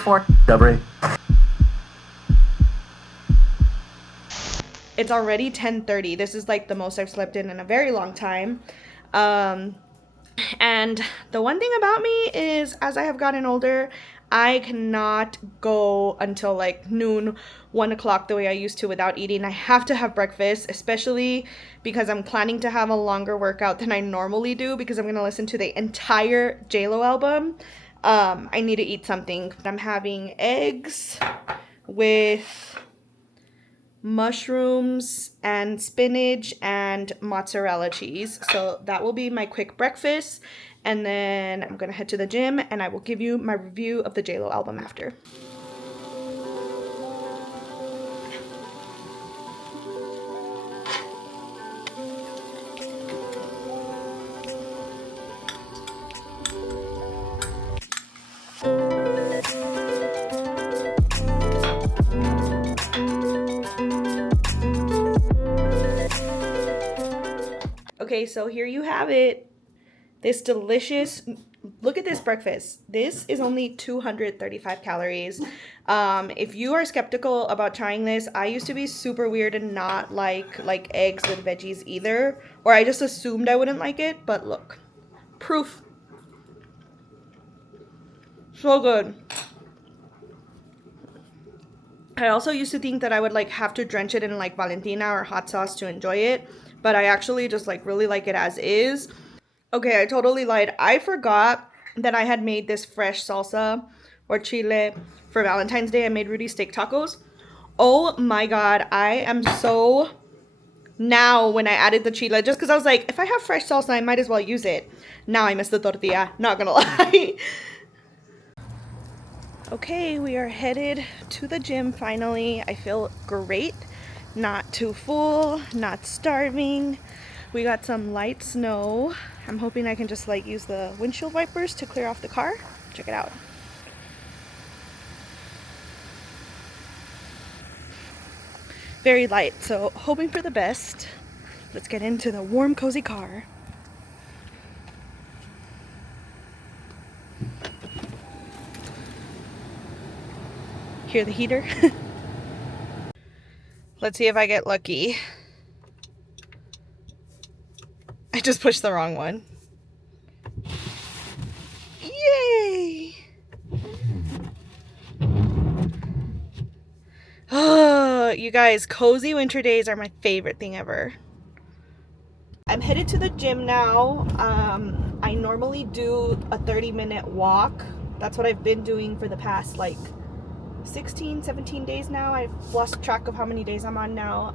4 Double. It's already 10:30. This is like the most I've slept in a very long time. And the one thing about me is, as I have gotten older, I cannot go until like noon, 1 o'clock the way I used to without eating. I have to have breakfast, especially because I'm planning to have a longer workout than I normally do because I'm going to listen to the entire JLo album. I need to eat something. I'm having eggs with mushrooms and spinach and mozzarella cheese. So that will be my quick breakfast, and then I'm gonna head to the gym and I will give you my review of the JLo album after. Okay, so here you have it. This delicious, look at this breakfast. This is only 235 calories. If you are skeptical about trying this, I used to be super weird and not like eggs with veggies either. Or I just assumed I wouldn't like it, but look. Proof. So good. I also used to think that I would like have to drench it in like Valentina or hot sauce to enjoy it. But I actually just like really like it as is. Okay, I totally lied. I forgot that I had made this fresh salsa or chile for Valentine's Day. I made Rudy steak tacos. Oh my god, I am so now when I added the chile, just because I was like, if I have fresh salsa, I might as well use it. Now I miss the tortilla, not gonna lie. Okay, we are headed to the gym finally. I feel great. Not too full, not starving. We got some light snow. I'm hoping I can just like use the windshield wipers to clear off the car. Check it out. Very light, so hoping for the best. Let's get into the warm, cozy car. Hear the heater? Let's see if I get lucky. I just pushed the wrong one. Yay! Oh, you guys, cozy winter days are my favorite thing ever. I'm headed to the gym now. I normally do a 30-minute walk. That's what I've been doing for the past like 16, 17 days now. I've lost track of how many days I'm on now.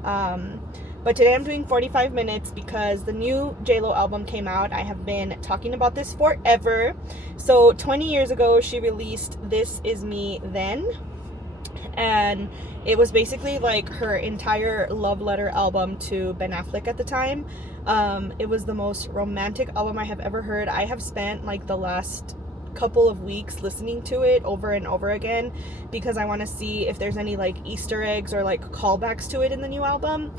But today I'm doing 45 minutes because the new JLo album came out. I have been talking about this forever. So 20 years ago, she released This Is Me Then. And it was basically like her entire love letter album to Ben Affleck at the time. It was the most romantic album I have ever heard. I have spent like the last couple of weeks listening to it over and over again because I want to see if there's any like Easter eggs or like callbacks to it in the new album.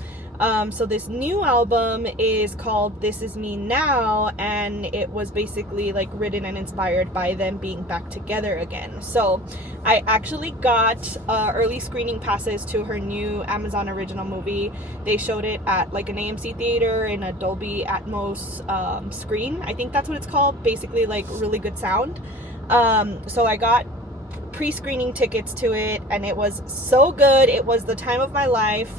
So this new album is called This Is Me Now, and it was basically like written and inspired by them being back together again. So I actually got early screening passes to her new Amazon original movie. They showed it at like an AMC theater in a Dolby Atmos screen. I think that's what it's called. Basically like really good sound. So I got pre-screening tickets to it, and it was so good. It was the time of my life.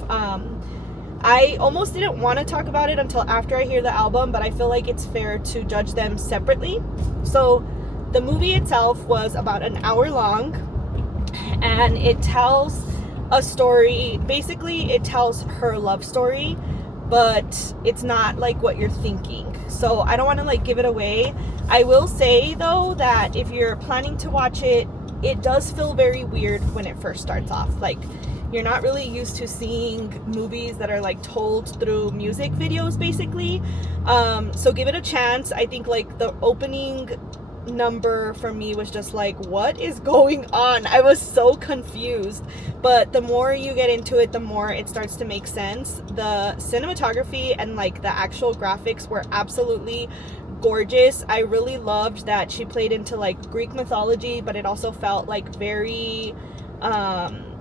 I almost didn't want to talk about it until after I hear the album, but I feel like it's fair to judge them separately. So the movie itself was about an hour long, and it tells a story. Basically, it tells her love story, but it's not like what you're thinking. So I don't want to like give it away. I will say though that if you're planning to watch it, it does feel very weird when it first starts off. Like, you're not really used to seeing movies that are like told through music videos basically. So give it a chance. I think like the opening number for me was just like, what is going on? I was so confused, but the more you get into it, the more it starts to make sense. The cinematography and like the actual graphics were absolutely gorgeous. I really loved that she played into like Greek mythology, but it also felt like very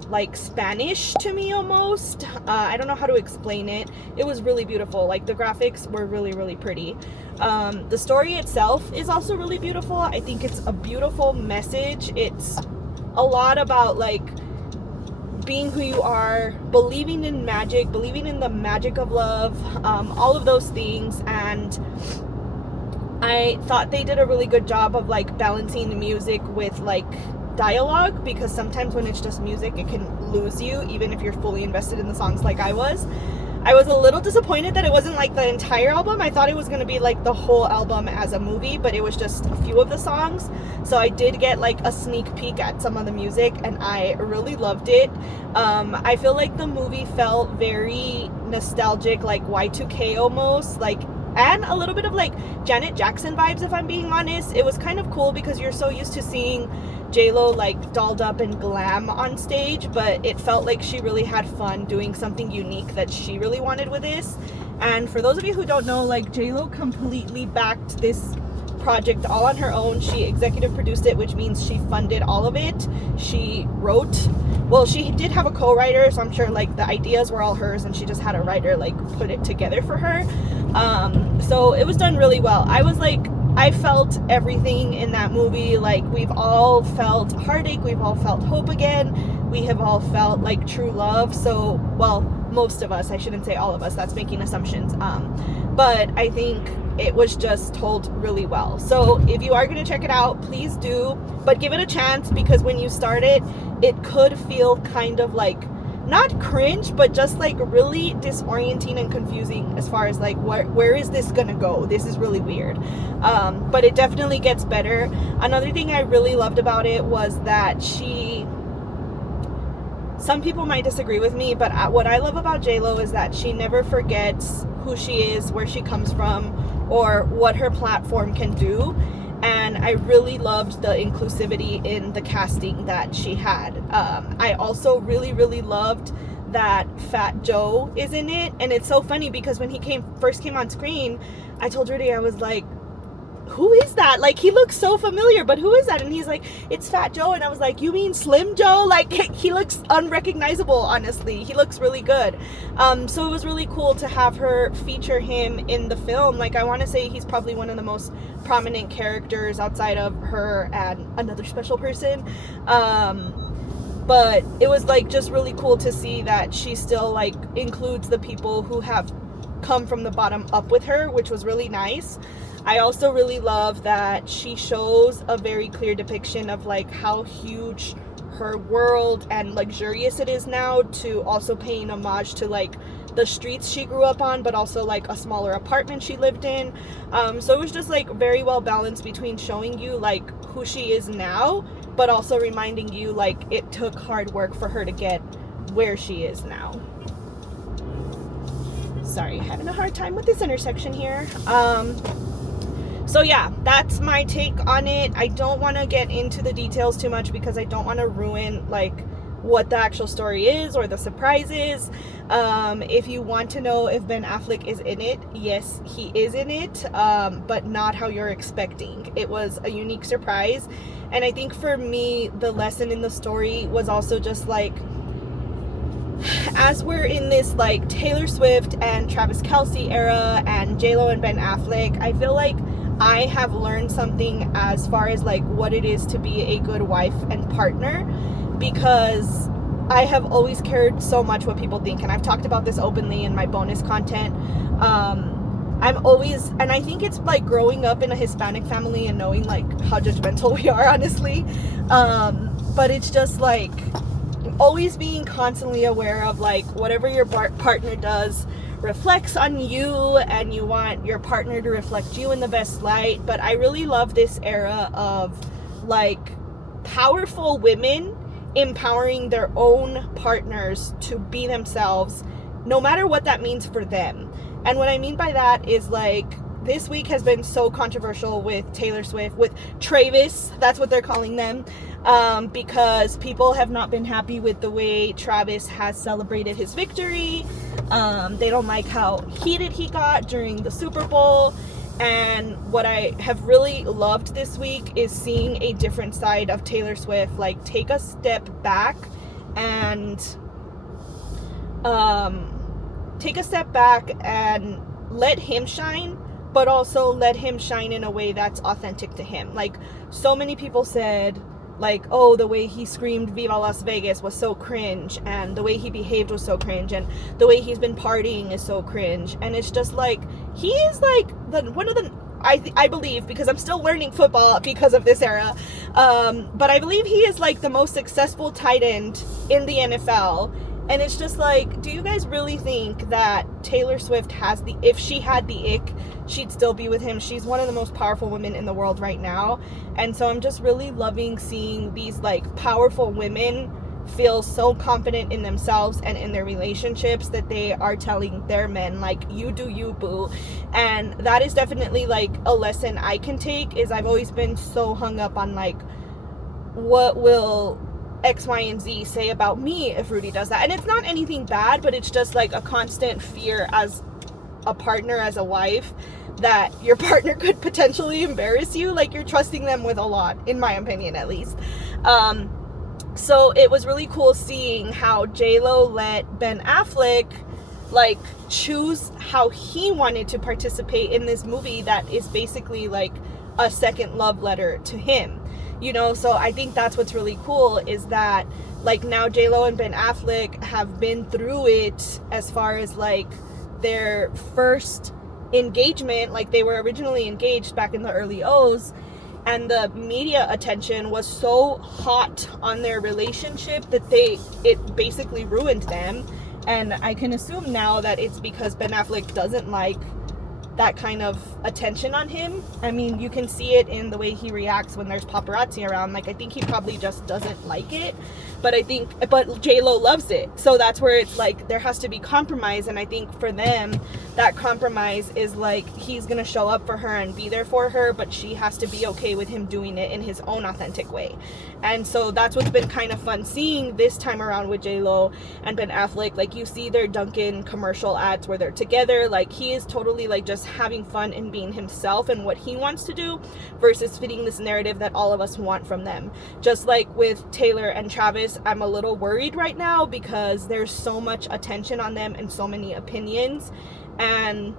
like Spanish to me almost. I don't know how to explain it. It was really beautiful. Like the graphics were really, really pretty. The story itself is also really beautiful. I think it's a beautiful message. It's a lot about like being who you are, believing in magic, believing in the magic of love, all of those things. And I thought they did a really good job of like balancing the music with like dialogue, because sometimes when it's just music it can lose you even if you're fully invested in the songs like I was. I was a little disappointed that it wasn't like the entire album. I thought it was going to be like the whole album as a movie, but it was just a few of the songs. So I did get like a sneak peek at some of the music and I really loved it. I feel like the movie felt very nostalgic, like Y2K almost, like, and a little bit of like Janet Jackson vibes, if I'm being honest. It was kind of cool because you're so used to seeing JLo like dolled up and glam on stage, but it felt like she really had fun doing something unique that she really wanted with this. And for those of you who don't know, like JLo completely backed this project all on her own. She executive produced it, which means she funded all of it. She wrote, well, she did have a co-writer, so I'm sure like the ideas were all hers and she just had a writer like put it together for her. So it was done really well. I felt everything in that movie. Like, we've all felt heartache, we've all felt hope again, we have all felt like true love. So, well, most of us, I shouldn't say all of us, that's making assumptions. But I think it was just told really well. So if you are going to check it out, please do, but give it a chance, because when you start it, it could feel kind of like, not cringe, but just like really disorienting and confusing as far as like where is this gonna go. This is really weird, but it definitely gets better. Another thing I really loved about it was that some people might disagree with me, but what I love about JLo is that she never forgets who she is, where she comes from, or what her platform can do. And I really loved the inclusivity in the casting that she had. I also really, really loved that Fat Joe is in it. And it's so funny because when he first came on screen, I told Rudy, I was like, who is that? Like, he looks so familiar, but who is that? And he's like, it's Fat Joe. And I was like, you mean Slim Joe? Like, he looks unrecognizable, honestly. He looks really good. So it was really cool to have her feature him in the film. Like, I want to say he's probably one of the most prominent characters outside of her and another special person. But it was like just really cool to see that she still like includes the people who have come from the bottom up with her, which was really nice. I also really love that she shows a very clear depiction of like how huge her world and luxurious it is now, to also paying homage to like the streets she grew up on, but also like a smaller apartment she lived in. So it was just like very well balanced between showing you like who she is now, but also reminding you like it took hard work for her to get where she is now. Sorry, having a hard time with this intersection here. So yeah, that's my take on it. I don't want to get into the details too much because I don't want to ruin like what the actual story is or the surprises. If you want to know if Ben Affleck is in it, yes, he is in it, but not how you're expecting. It was a unique surprise. And I think for me, the lesson in the story was also just like, as we're in this like Taylor Swift and Travis Kelce era and JLo and Ben Affleck, I feel like I have learned something as far as like what it is to be a good wife and partner, because I have always cared so much what people think, and I've talked about this openly in my bonus content. I'm always, and I think it's like growing up in a Hispanic family and knowing like how judgmental we are, honestly, but it's just like always being constantly aware of like whatever your partner does reflects on you, and you want your partner to reflect you in the best light. But I really love this era of like powerful women empowering their own partners to be themselves, no matter what that means for them. And what I mean by that is like, this week has been so controversial with Taylor Swift, with Travis, that's what they're calling them, because people have not been happy with the way Travis has celebrated his victory. They don't like how heated he got during the Super Bowl. And what I have really loved this week is seeing a different side of Taylor Swift, like take a step back and let him shine, but also let him shine in a way that's authentic to him. Like, so many people said, like, oh, the way he screamed Viva Las Vegas was so cringe, and the way he behaved was so cringe, and the way he's been partying is so cringe. And it's just like, he is like one of the, I believe, because I'm still learning football because of this era, but I believe he is like the most successful tight end in the NFL. And it's just like, do you guys really think that Taylor Swift has if she had the ick, she'd still be with him? She's one of the most powerful women in the world right now. And so I'm just really loving seeing these like powerful women feel so confident in themselves and in their relationships that they are telling their men, like, you do you, boo. And that is definitely like a lesson I can take. Is I've always been so hung up on like, what will X, Y, and Z say about me if Rudy does that? And it's not anything bad, but it's just like a constant fear as a partner, as a wife, that your partner could potentially embarrass you. Like, you're trusting them with a lot, in my opinion, at least. So it was really cool seeing how JLo let Ben Affleck like choose how he wanted to participate in this movie that is basically like a second love letter to him, you know. So I think that's what's really cool, is that like now JLo and Ben Affleck have been through it as far as like their first engagement. Like, they were originally engaged back in the early O's, and the media attention was so hot on their relationship that it basically ruined them. And I can assume now that it's because Ben Affleck doesn't like that kind of attention on him. I mean, you can see it in the way he reacts when there's paparazzi around. Like, I think he probably just doesn't like it, but JLo loves it. So that's where it's like, there has to be compromise. And I think for them, that compromise is like, he's gonna show up for her and be there for her, but she has to be okay with him doing it in his own authentic way. And so that's what's been kind of fun seeing this time around with JLo and Ben Affleck. Like, you see their Dunkin' commercial ads where they're together. Like, he is totally like just having fun and being himself and what he wants to do, versus fitting this narrative that all of us want from them. Just like with Taylor and Travis, I'm a little worried right now because there's so much attention on them and so many opinions. And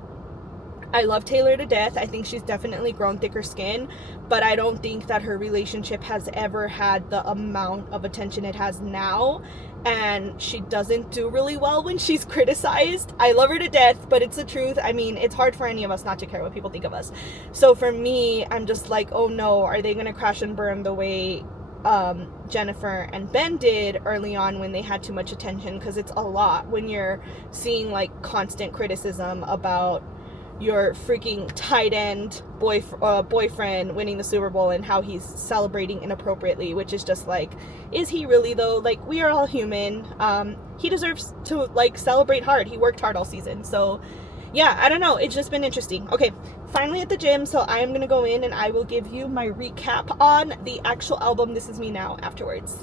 I love Taylor to death. I think she's definitely grown thicker skin, but I don't think that her relationship has ever had the amount of attention it has now. And she doesn't do really well when she's criticized. I love her to death, but it's the truth. I mean, it's hard for any of us not to care what people think of us. So for me, I'm just like, oh no, are they gonna crash and burn the way Jennifer and Ben did early on when they had too much attention? Because it's a lot when you're seeing like constant criticism about your freaking tight end boyfriend winning the Super Bowl and how he's celebrating inappropriately, which is just like, is he really though? Like, we are all human. He deserves to like celebrate hard. He worked hard all season. So yeah, I don't know. It's just been interesting. Okay, finally at the gym, so I am gonna go in and I will give you my recap on the actual album This Is Me Now afterwards.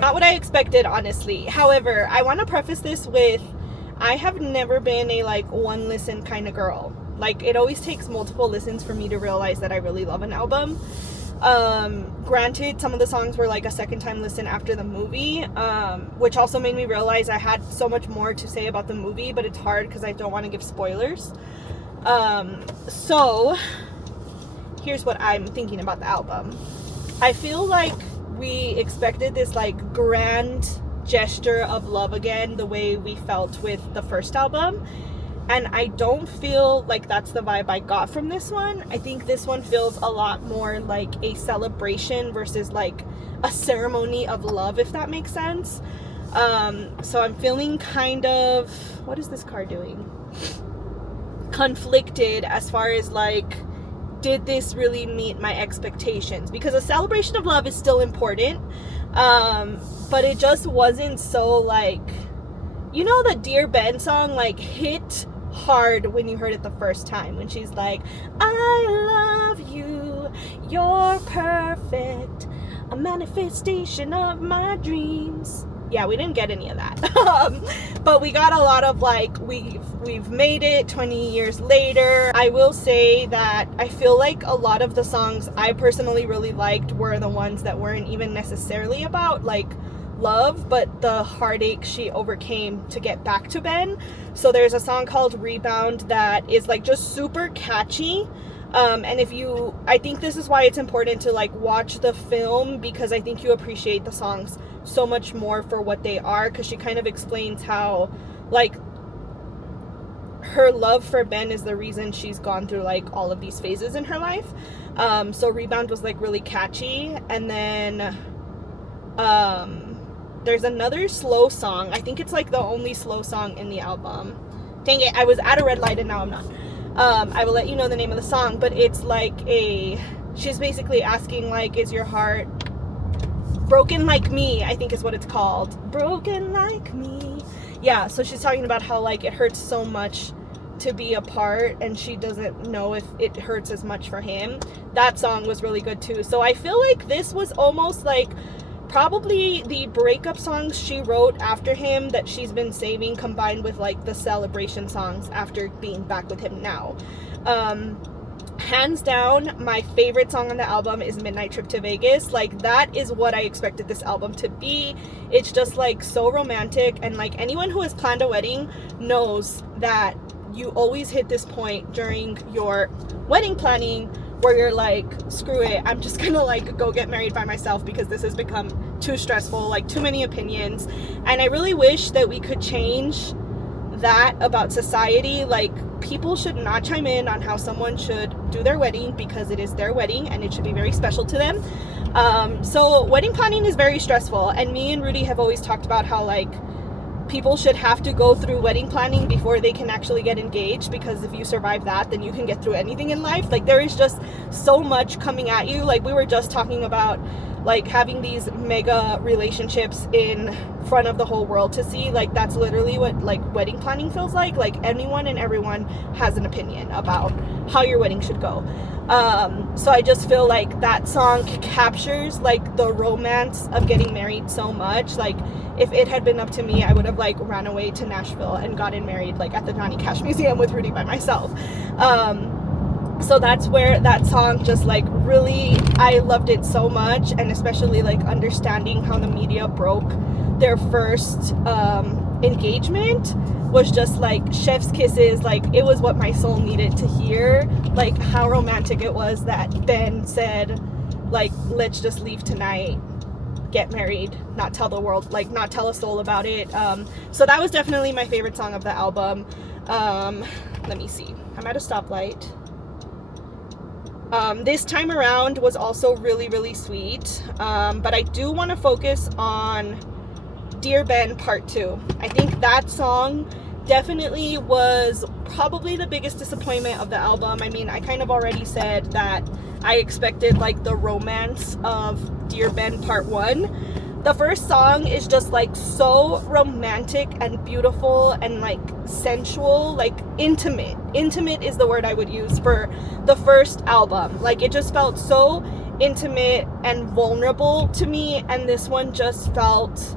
Not what I expected, honestly. However, I want to preface this with, I have never been a like one listen kind of girl. Like, it always takes multiple listens for me to realize that I really love an album. Granted, some of the songs were like a second time listen after the movie, which also made me realize I had so much more to say about the movie, but it's hard because I don't want to give spoilers. So here's what I'm thinking about the album. I feel like we expected this like grand gesture of love again, the way we felt with the first album, and I don't feel like that's the vibe I got from this one. I think this one feels a lot more like a celebration versus like a ceremony of love, if that makes sense. So I'm feeling kind of, what is this car doing? Conflicted as far as like, did this really meet my expectations? Because a celebration of love is still important, but it just wasn't so like, you know, the Dear Ben song like hit hard when you heard it the first time, when she's like, I love you, you're perfect, a manifestation of my dreams. yeah, we didn't get any of that. But we got a lot of like, we've made it 20 years later. I will say that I feel like a lot of the songs I personally really liked were the ones that weren't even necessarily about like love, but the heartache she overcame to get back to Ben. So there's a song called Rebound that is like just super catchy. And I think this is why it's important to like watch the film, because I think you appreciate the songs so much more for what they are, because she kind of explains how like her love for Ben is the reason she's gone through like all of these phases in her life. So Rebound was like really catchy. And then there's another slow song. I think it's like the only slow song in the album. Dang it, I was at a red light and now I'm not. I will let you know the name of the song, but it's like she's basically asking like, is your heart broken like me? I think is what it's called. Broken like me. Yeah, so she's talking about how like it hurts so much to be apart and she doesn't know if it hurts as much for him. That song was really good too. So I feel like this was almost like probably the breakup songs she wrote after him that she's been saving, combined with like the celebration songs after being back with him now. Hands down, my favorite song on the album is Midnight Trip to Vegas. Like, that is what I expected this album to be. It's just like so romantic, and like anyone who has planned a wedding knows that you always hit this point during your wedding planning where you're like, screw it, I'm just gonna like go get married by myself because this has become too stressful, like too many opinions. And I really wish that we could change that about society. Like, people should not chime in on how someone should do their wedding, because it is their wedding and it should be very special to them. So wedding planning is very stressful, and me and Rudy have always talked about how like people should have to go through wedding planning before they can actually get engaged, because if you survive that, then you can get through anything in life. Like, there is just so much coming at you. Like, we were just talking about like having these mega relationships in front of the whole world to see. Like, that's literally what like wedding planning feels like. Like, anyone and everyone has an opinion about how your wedding should go. So I just feel like that song captures like the romance of getting married so much. Like, if it had been up to me, I would have like ran away to Nashville and gotten married like at the Johnny Cash Museum with Rudy by myself. So that's where that song just like really, I loved it so much. And especially like understanding how the media broke their first engagement was just like chef's kisses. Like, it was what my soul needed to hear. Like, how romantic it was that Ben said like, let's just leave tonight, get married, not tell the world, like not tell a soul about it. So that was definitely my favorite song of the album. Let me see, I'm at a stoplight. This time around was also really, really sweet. But I do want to focus on Dear Ben Part 2. I think that song definitely was probably the biggest disappointment of the album. I mean, I kind of already said that I expected like the romance of Dear Ben Part 1. The first song is just like so romantic and beautiful and like sensual, like intimate. Intimate is the word I would use for the first album. Like, it just felt so intimate and vulnerable to me, and this one just felt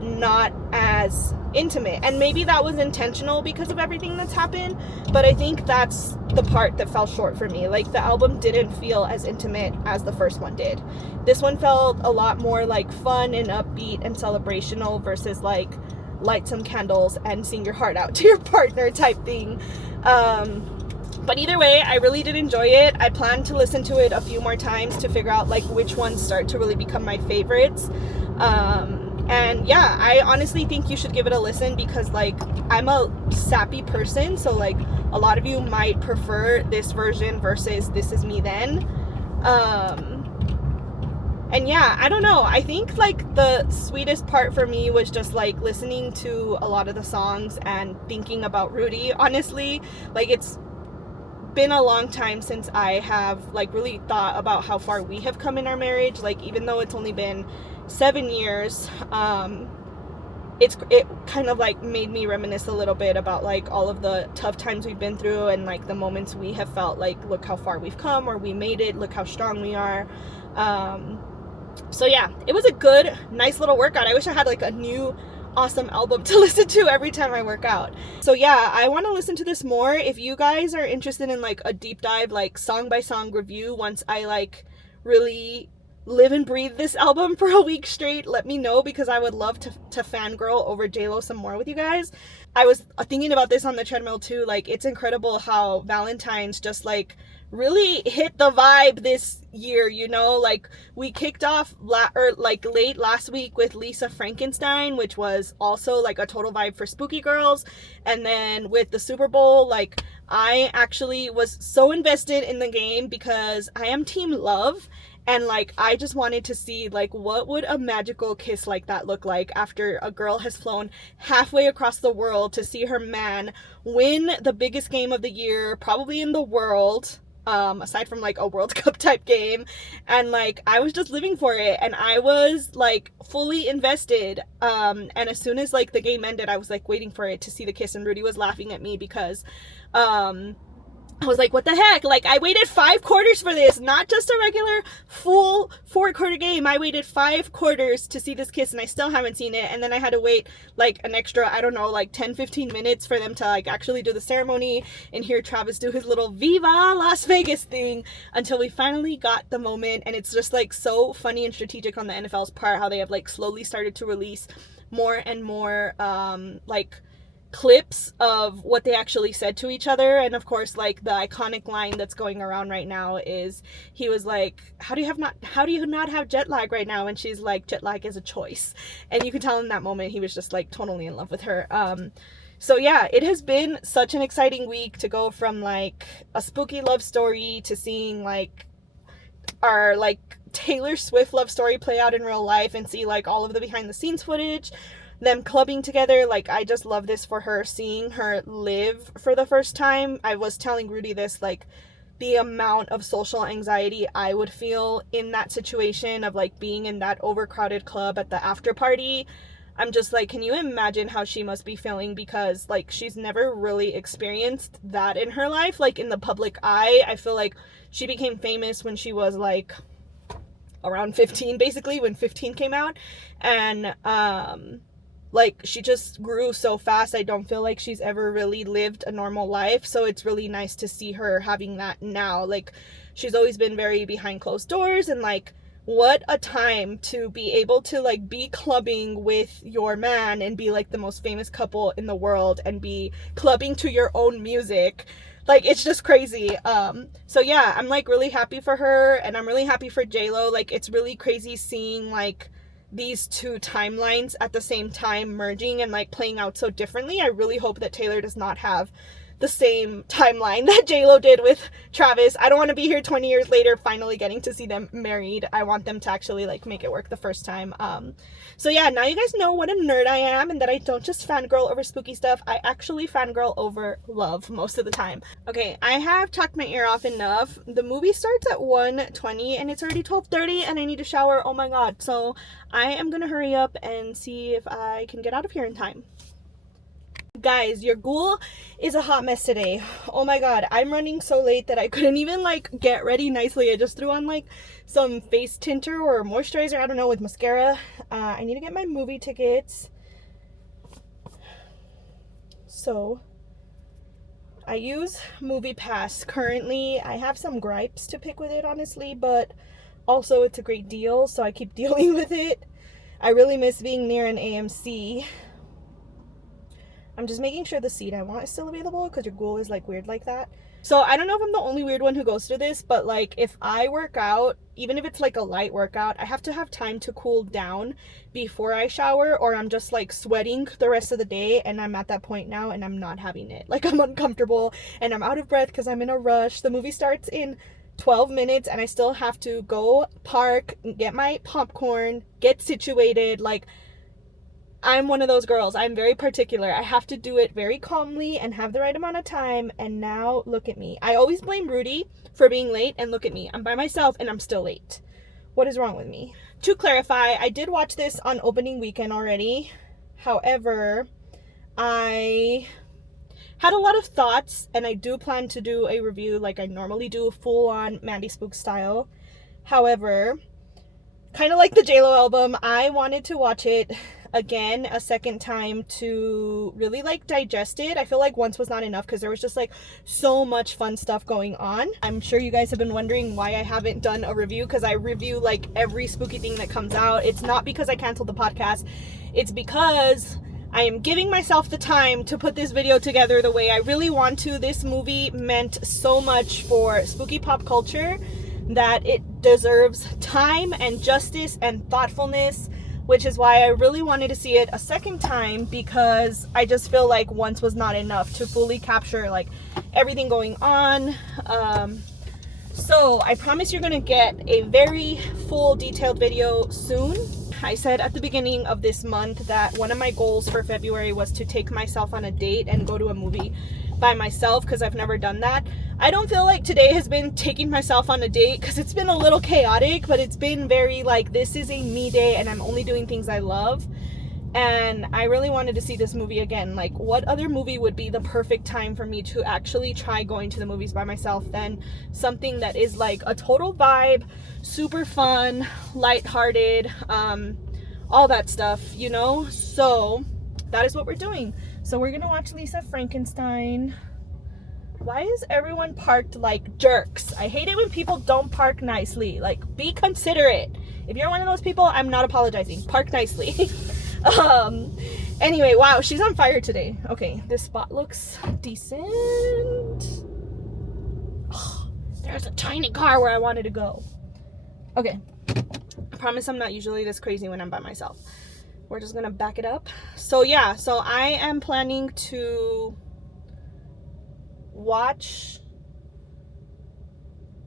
not as intimate. And maybe that was intentional because of everything that's happened, but I think that's the part that fell short for me. Like, the album didn't feel as intimate as the first one did. This one felt a lot more like fun and upbeat and celebrational versus like light some candles and sing your heart out to your partner type thing. But either way, I really did enjoy it. I plan to listen to it a few more times to figure out like which ones start to really become my favorites. And yeah, I honestly think you should give it a listen, because like, I'm a sappy person, so like a lot of you might prefer this version versus This Is Me Then. And yeah, I don't know, I think like the sweetest part for me was just like listening to a lot of the songs and thinking about Rudy. Honestly, like, it's been a long time since I have like really thought about how far we have come in our marriage. Like, even though it's only been 7 years, it kind of like made me reminisce a little bit about like all of the tough times we've been through, and like the moments we have felt like, look how far we've come, or we made it, look how strong we are. So yeah, it was a good, nice little workout. I wish I had like a new awesome album to listen to every time I work out. So yeah, I want to listen to this more. If you guys are interested in like a deep dive, like song by song review, once I like really live and breathe this album for a week straight, let me know, because I would love to fangirl over JLo some more with you guys. I was thinking about this on the treadmill too. Like, it's incredible how Valentine's just like really hit the vibe this year, you know? Like, we kicked off late last week with Lisa Frankenstein, which was also like a total vibe for spooky girls. And then with the Super Bowl, like, I actually was so invested in the game because I am team love, and like I just wanted to see like what would a magical kiss like that look like after a girl has flown halfway across the world to see her man win the biggest game of the year probably in the world, aside from like a World Cup type game. And like I was just living for it, and I was like fully invested, and as soon as like the game ended, I was like waiting for it to see the kiss, and Rudy was laughing at me because I was like, what the heck? Like, I waited 5 quarters for this, not just a regular full 4-quarter game. I waited 5 quarters to see this kiss, and I still haven't seen it. And then I had to wait like an extra, I don't know, like 10-15 minutes for them to like actually do the ceremony and hear Travis do his little Viva Las Vegas thing until we finally got the moment. And it's just like so funny and strategic on the NFL's part how they have like slowly started to release more and more like clips of what they actually said to each other. And of course, like the iconic line that's going around right now is, he was like, how do you not have jet lag right now? And she's like, jet lag is a choice. And you could tell in that moment he was just like totally in love with her. So yeah, it has been such an exciting week to go from like a spooky love story to seeing like our like Taylor Swift love story play out in real life, and see like all of the behind the scenes footage, them clubbing together. Like, I just love this for her, seeing her live for the first time. I was telling Rudy this, like, the amount of social anxiety I would feel in that situation of like being in that overcrowded club at the after party. I'm just like, can you imagine how she must be feeling? Because like she's never really experienced that in her life, like in the public eye. I feel like she became famous when she was like around 15, basically, when 15 came out. And like she just grew so fast. I don't feel like she's ever really lived a normal life. So it's really nice to see her having that now. Like, she's always been very behind closed doors, and like, what a time to be able to like be clubbing with your man and be like the most famous couple in the world and be clubbing to your own music. Like, it's just crazy. So yeah, I'm like really happy for her, and I'm really happy for JLo. Like, it's really crazy seeing like these two timelines at the same time merging and like playing out so differently. I really hope that Taylor does not have the same timeline that JLo did with Travis. I don't want to be here 20 years later finally getting to see them married. I want them to actually like make it work the first time. So yeah, now you guys know what a nerd I am, and that I don't just fangirl over spooky stuff. I actually fangirl over love most of the time. Okay, I have talked my ear off enough. The movie starts at 1:20 and it's already 12:30 and I need to shower. Oh my god. So I am gonna hurry up and see if I can get out of here in time. Guys, your ghoul is a hot mess today. Oh my god, I'm running so late that I couldn't even like get ready nicely. I just threw on like some face tinter or moisturizer, I don't know, with mascara. I need to get my movie tickets. So I use Movie Pass currently. I have some gripes to pick with it, honestly, but also it's a great deal, so I keep dealing with it. I really miss being near an AMC. I'm just making sure the seat I want is still available, because your ghoul is like weird like that. So I don't know if I'm the only weird one who goes through this, but like if I work out, even if it's like a light workout, I have to have time to cool down before I shower, or I'm just like sweating the rest of the day, and I'm at that point now and I'm not having it. Like, I'm uncomfortable and I'm out of breath because I'm in a rush. The movie starts in 12 minutes and I still have to go park, get my popcorn, get situated. Like, I'm one of those girls. I'm very particular. I have to do it very calmly and have the right amount of time. And now look at me. I always blame Rudy for being late, and look at me. I'm by myself and I'm still late. What is wrong with me? To clarify, I did watch this on opening weekend already. However, I had a lot of thoughts, and I do plan to do a review like I normally do, full on Mandy Spooks style. However, kind of like the JLo album, I wanted to watch it again a second time to really like digest it. I feel like once was not enough because there was just like so much fun stuff going on. I'm sure you guys have been wondering why I haven't done a review, because I review like every spooky thing that comes out. It's not because I canceled the podcast. It's because I am giving myself the time to put this video together the way I really want to. This movie meant so much for spooky pop culture that it deserves time and justice and thoughtfulness, which is why I really wanted to see it a second time, because I just feel like once was not enough to fully capture like everything going on. So I promise you're gonna get a very full detailed video soon. I said at the beginning of this month that one of my goals for February was to take myself on a date and go to a movie by myself, because I've never done that. I don't feel like today has been taking myself on a date, because it's been a little chaotic, but it's been very like, this is a me day and I'm only doing things I love. And I really wanted to see this movie again. Like, what other movie would be the perfect time for me to actually try going to the movies by myself than something that is like a total vibe, super fun, lighthearted, all that stuff, you know? So that is what we're doing. So we're gonna watch Lisa Frankenstein. Why is everyone parked like jerks? I hate it when people don't park nicely. Like, be considerate. If you're one of those people, I'm not apologizing. Park nicely. Anyway, wow, she's on fire today. Okay, this spot looks decent. Oh, there's a tiny car where I wanted to go. Okay, I promise I'm not usually this crazy when I'm by myself. We're just gonna back it up. So yeah, so I am planning to watch.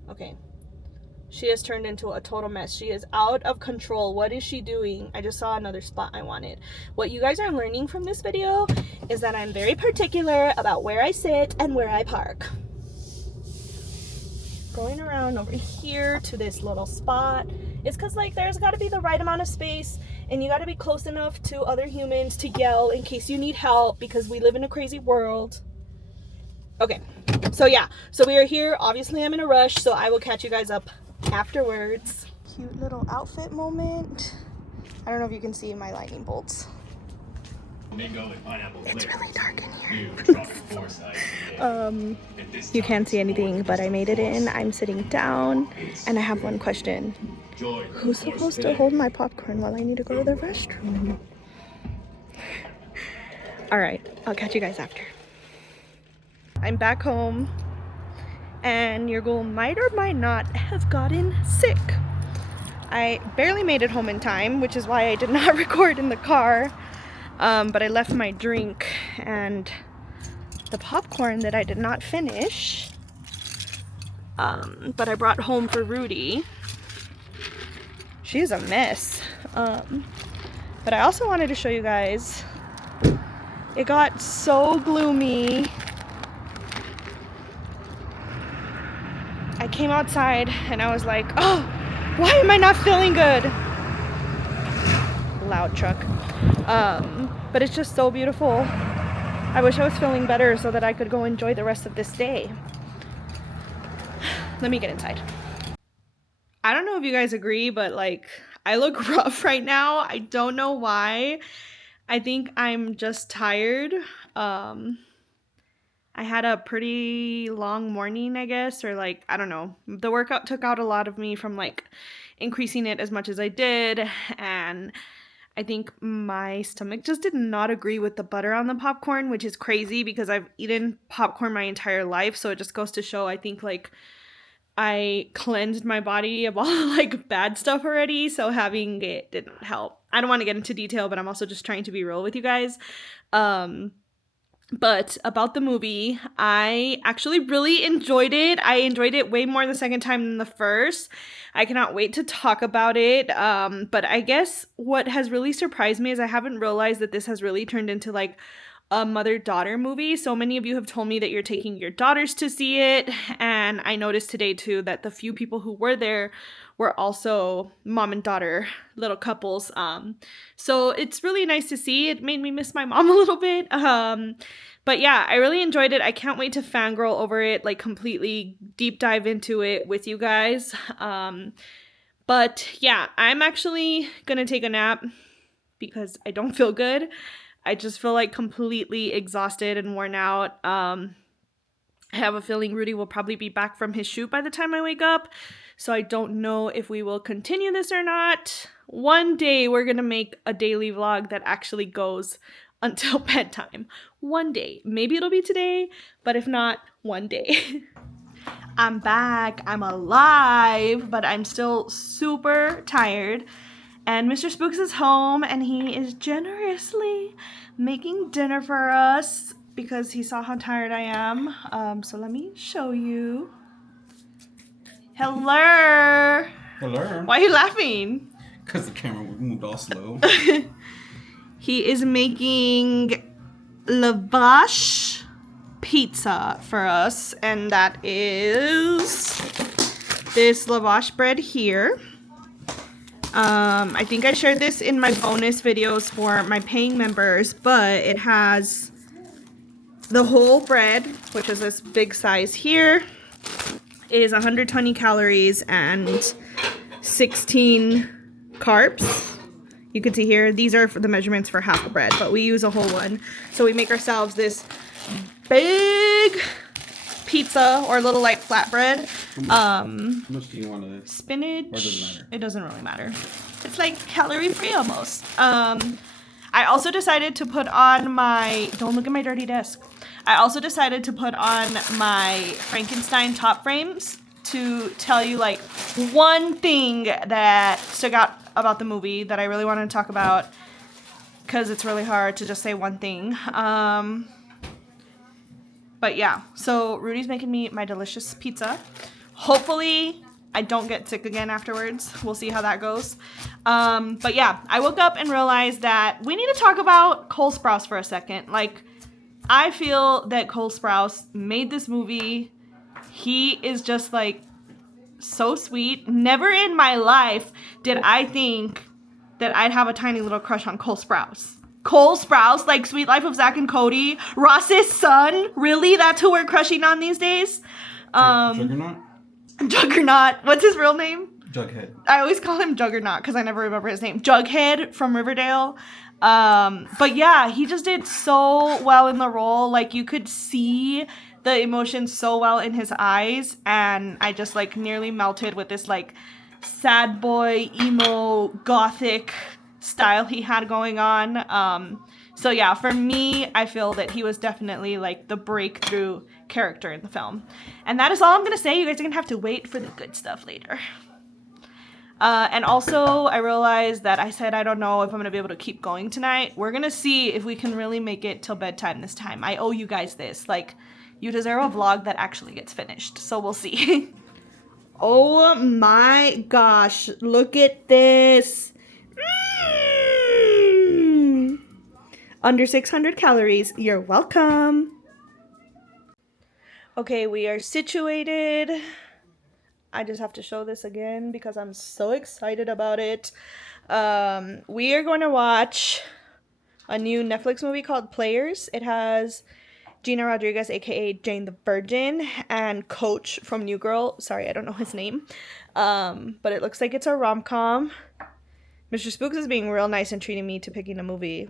Okay, she has turned into a total mess. She is out of control. What is she doing? I just saw another spot I wanted. What you guys are learning from this video is that I'm very particular about where I sit and where I park. Going around over here to this little spot is because like there's got to be the right amount of space, and you got to be close enough to other humans to yell in case you need help, because we live in a crazy world. Okay, so yeah, so we are here. Obviously I'm in a rush, so I will catch you guys up afterwards. Cute little outfit moment. I don't know if you can see my lightning bolts. It's really dark in here. You can't see anything, but I made it in. I'm sitting down, and I have one question. Who's supposed to hold my popcorn while I need to go to the restroom? Alright, I'll catch you guys after. I'm back home, and your girl might or might not have gotten sick. I barely made it home in time, which is why I did not record in the car. But I left my drink and the popcorn that I did not finish. But I brought home for Rudy. She's a mess. But I also wanted to show you guys. It got so gloomy. I came outside and I was like, oh, why am I not feeling good? Loud truck. But it's just so beautiful. I wish I was feeling better so that I could go enjoy the rest of this day. Let me get inside. I don't know if you guys agree, but like, I look rough right now. I don't know why. I think I'm just tired. I had a pretty long morning, I guess, or like, I don't know. The workout took out a lot of me from like increasing it as much as I did, and I think my stomach just did not agree with the butter on the popcorn, which is crazy because I've eaten popcorn my entire life, so it just goes to show, I think, like, I cleansed my body of all like bad stuff already, so having it didn't help. I don't want to get into detail, but I'm also just trying to be real with you guys. But about the movie, I actually really enjoyed it. I enjoyed it way more the second time than the first. I cannot wait to talk about it. But I guess what has really surprised me is I haven't realized that this has really turned into like a mother-daughter movie. So many of you have told me that you're taking your daughters to see it. And I noticed today too that the few people who were there were also mom and daughter little couples. So it's really nice to see. It made me miss my mom a little bit. But yeah, I really enjoyed it. I can't wait to fangirl over it, like completely deep dive into it with you guys. But yeah, I'm actually gonna take a nap because I don't feel good. I just feel like completely exhausted and worn out. I have a feeling Rudy will probably be back from his shoot by the time I wake up. So I don't know if we will continue this or not. One day we're going to make a daily vlog that actually goes until bedtime. One day. Maybe it'll be today, but if not, one day. I'm back. I'm alive, but I'm still super tired. And Mr. Spooks is home, and he is generously making dinner for us because he saw how tired I am. So let me show you. Hello. Hello. Why are you laughing? Because the camera moved all slow. He is making lavash pizza for us, and that is this lavash bread here. I think I shared this in my bonus videos for my paying members, but it has the whole bread, which is this big size here, is 120 calories and 16 carbs. You can see here, these are for the measurements for half a bread, but we use a whole one. So we make ourselves this big pizza or little like flatbread. How much do you want to? Spinach. Or does it matter? It doesn't really matter. It's like calorie free almost. I also decided to put on my, don't look at my dirty desk. I also decided to put on my Frankenstein top frames to tell you like one thing that stuck out about the movie that I really wanted to talk about, because it's really hard to just say one thing. But yeah, so Rudy's making me my delicious pizza. Hopefully I don't get sick again afterwards. We'll see how that goes. But yeah, I woke up and realized that we need to talk about Cole Sprouse for a second. Like, I feel that Cole Sprouse made this movie. He is just like so sweet. Never in my life did I think that I'd have a tiny little crush on Cole Sprouse. Cole Sprouse, like Sweet Life of Zack and Cody, Ross's son. Really? That's who we're crushing on these days? Juggernaut? Juggernaut. What's his real name? Jughead. I always call him Juggernaut because I never remember his name. Jughead from Riverdale. But yeah, he just did so well in the role. Like, you could see the emotion so well in his eyes, and I just like nearly melted with this like sad boy, emo, gothic style he had going on. So yeah, for me, I feel that he was definitely like the breakthrough character in the film. And that is all I'm gonna say. You guys are gonna have to wait for the good stuff later. And also, I realized that I said I don't know if I'm gonna be able to keep going tonight. We're gonna see if we can really make it till bedtime this time. I owe you guys this. Like, you deserve a vlog that actually gets finished. So we'll see. Oh my gosh, look at this. Under 600 calories. You're welcome. Okay, we are situated. I just have to show this again because I'm so excited about it. We are going to watch a new Netflix movie called Players. It has Gina Rodriguez, aka Jane the Virgin, and Coach from New Girl. Sorry, I don't know his name. But it looks like it's a rom-com. Mr. Spooks is being real nice and treating me to picking a movie,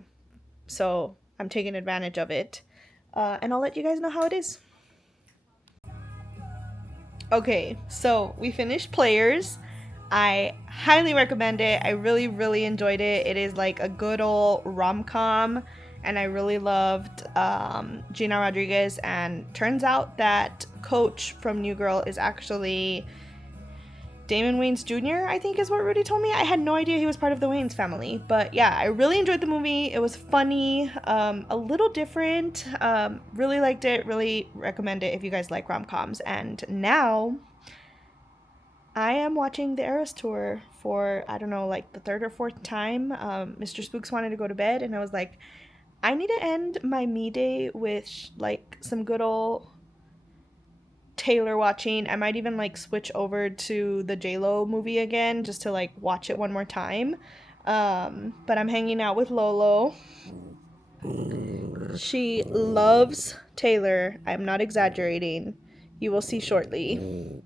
so I'm taking advantage of it. And I'll let you guys know how it is. Okay, so we finished Players. I highly recommend it. I really, really enjoyed it. It is like a good old rom-com, and I really loved Gina Rodriguez. And turns out that Coach from New Girl is actually Damon Wayans Jr., I think is what Rudy told me. I had no idea he was part of the Wayans family. But yeah, I really enjoyed the movie. It was funny, a little different. Really liked it. Really recommend it if you guys like rom-coms. And now I am watching the Eras Tour for, I don't know, like the third or fourth time. Mr. Spooks wanted to go to bed, and I was like, I need to end my me day with like some good old Taylor watching. I might even like switch over to the JLo movie again just to like watch it one more time. But I'm hanging out with Lolo. She loves Taylor. I'm not exaggerating. You will see shortly.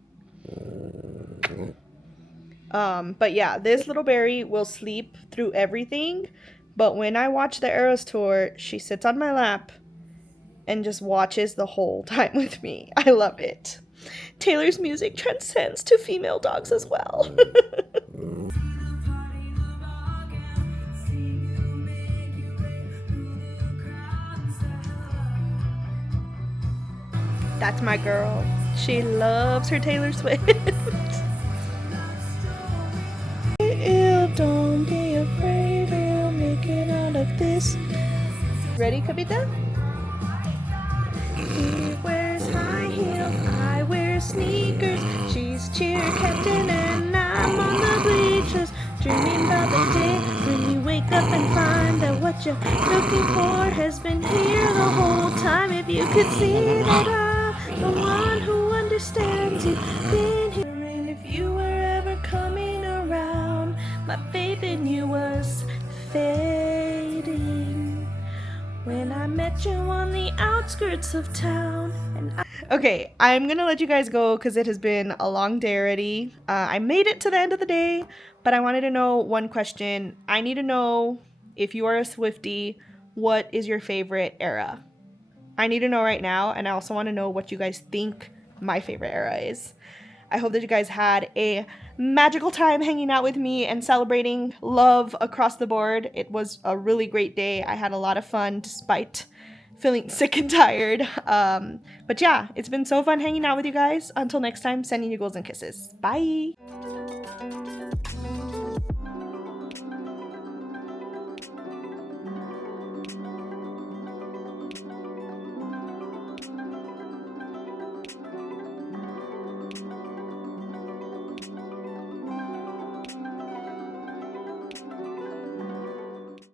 But yeah, this little berry will sleep through everything. But when I watch the Eras tour, she sits on my lap and just watches the whole time with me. I love it. Taylor's music transcends to female dogs as well. That's my girl. She loves her Taylor Swift. Don't be afraid, we'll make it out of this. Ready, Kavita? He wears high heels, I wear sneakers. She's cheer captain and I'm on the bleachers. Dreaming about the day when you wake up and find that what you're looking for has been here the whole time. If you could see that I'm the one who understands you, been here. And if you were ever coming around, my faith in you was fading when I met you on the outskirts of town. Okay, I'm gonna let you guys go because it has been a long day already. I made it to the end of the day, but I wanted to know one question. I need to know, if you are a Swiftie, what is your favorite era? I need to know right now, and I also want to know what you guys think my favorite era is. I hope that you guys had a magical time hanging out with me and celebrating love across the board. It was a really great day. I had a lot of fun despite feeling sick and tired. But yeah, it's been so fun hanging out with you guys. Until next time, sending you goals and kisses. Bye.